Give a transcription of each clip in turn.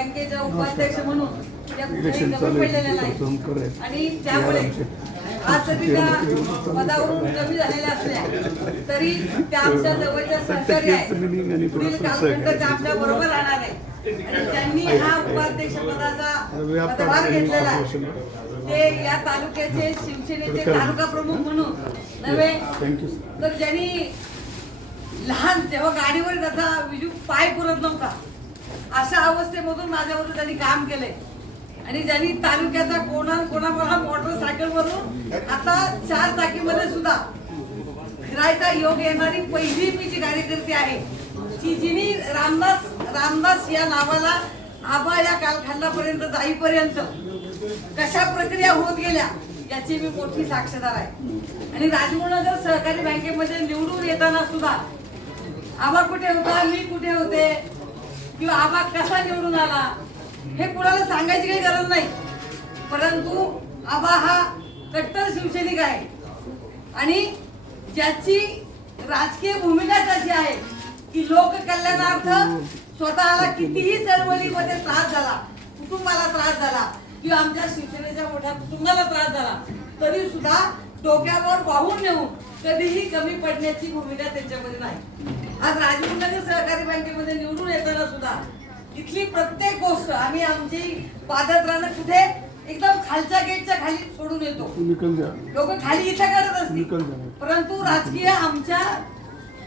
बँकेचा उपाध्यक्ष म्हणून त्या कुठेही कमी पडलेल्या नाही आणि त्यामुळे आज जरी त्या पदावरून कमी झालेल्या असल्या तरी त्या आमच्या जवळच्या सहकारी आहे, पुढील कालखंड त्या आमच्या बरोबर राहणार आहे आणि ज्यांनी हा उपाध्यक्ष पदाचा पदभार घेतलेला आहे ते या तालुक्याचे शिवसेनेचे तालुका प्रमुख म्हणून नव्हे तर ज्यांनी लहान जेव्हा गाडीवर त्याचा विजू पाय पुरत नव्हता अशा अवस्थेमधून माझ्यावर त्यांनी काम केलंय आणि ज्यांनी तालुक्याचा कोणा मोटरसायकलवरून आता 4 चाकीमध्ये सुद्धा फिरायचा योग येणारी पहिली मी जी कार्यकर्ती आहे की जिनी रामदास या नावाला आबा या कालखंडापर्यंत जाईपर्यंत कशा प्रक्रिया होत गेल्या याची मी मोठी साक्षीदार आहे आणि राजमुळनगर सहकारी बँकेमध्ये निवडून येताना सुद्धा आबा कुठे होता, मी कुठे होते किंवा आबा कसा निवडून आला हे कुणाला सांगायची काही गरज नाही, परंतु आबा हा कट्टर शिवसैनिक आहे आणि ज्याची राजकीय भूमिकाच अशी आहे की लोककल्याणार्थ स्वतःला कितीही चळवळीमध्ये त्रास झाला, कुटुंबाला त्रास झाला किंवा आमच्या शिवसेनेच्या मोठ्या कुटुंबाला त्रास झाला तरी सुद्धा डोक्यावर वाहून नेऊन कधीही कमी पडण्याची भूमिका त्यांच्यामध्ये नाही. आज राजमुळनगर सहकारी बँकेमध्ये निवडून येताना सुद्धा इथली प्रत्येक गोष्ट आम्ही आमची पादत्राणं कुठे एकदम खालच्या गेटच्या खाली सोडून येतो, लोक खाली इथं काढत असतील परंतु राजकीय आमच्या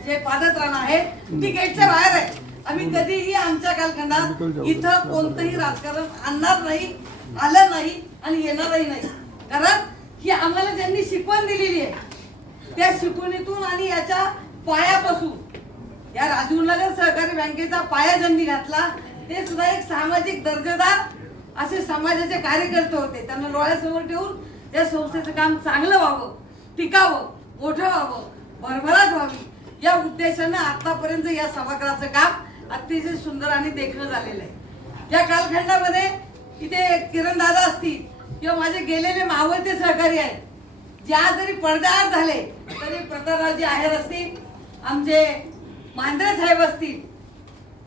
जे पादत्राणं आहे ती गेटच्या बाहेर आहे. आम्ही कधीही आमच्या कालखंडात इथं कोणतंही राजकारण आणणार नाही, आलं नाही आणि येणारही नाही, कारण की आम्हाला ज्यांनी शिकवण दिलेली आहे त्या शिकवणीतून आणि याच्या पायापासून या राजमुळनगर सहकारी बँकेचा पाया ज्यांनी घातला ते सुद्धा एक सामाजिक दर्जेदार असे समाजाचे कार्यकर्ते होते. त्यांना डोळ्यासमोर ठेवून या संस्थेचं काम चांगलं व्हावं, टिकावं, मोठं व्हावं, भरभराट व्हावी या उद्देशानं आतापर्यंत या सभागृहाचं काम अतिशय सुंदर आणि देखणं झालेलं आहे. या कालखंडामध्ये इथे किरण दादा असतील किंवा माझे गेलेले मावळते सहकारी आहेत, ज्या जरी पडद्याआड झाले तरी प्रतापरावजी आहेर असतील, आमचे मांढरे साहेब असतील,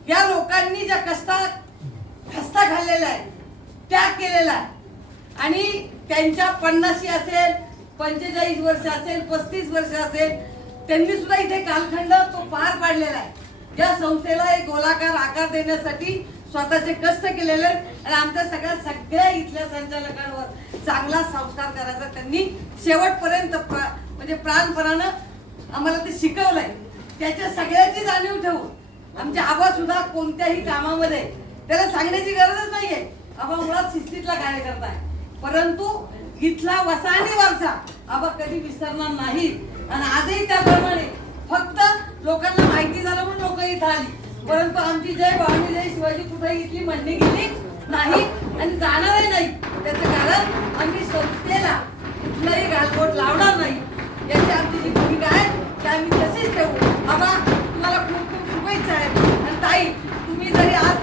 या लोकांनी ज्या खस्ता खाल्लेला आहे त्याग केलेला आहे आणि त्यांच्या 50 असेल, 45 वर्ष असेल, 35 वर्ष असेल, त्यांनी सुद्धा इथे कालखंड तो पार पाडलेला आहे. या संस्थेला एक गोलाकार आकार देण्यासाठी स्वतःचे कष्ट केलेले आणि आमच्या सगळ्या इथल्या संचालकांवर चांगला संस्कार करायचा त्यांनी शेवटपर्यंत म्हणजे प्राणपणानं आम्हाला ते शिकवलंय. त्याच्या सगळ्याची जाणीव ठेवून आमचे आबा सुद्धा कोणत्याही कामामध्ये त्याला सांगण्याची गरजच नाहीये, आबा मुळात शिस्तीतला कार्यकर्ता आहे, परंतु इथला वसा आणि वारसा आबा कधी विसरणार नाहीत आणि आजही त्याप्रमाणे फक्त लोकांना माहिती झालं म्हणून लोक इथं आली, परंतु आमची जय भवानी जय शिवाजी कुठेही इथली म्हणणी गेली नाही आणि जाणारही नाही. त्याचं कारण आम्ही संस्थेला कुठलाही गालबोट लावणार नाही याची आमची जी भूमिका आहे ती आम्ही तशीच ठेवू. आबा तुम्हाला खूप खूप शुभेच्छा आहेत आणि ताई तुम्ही जरी आज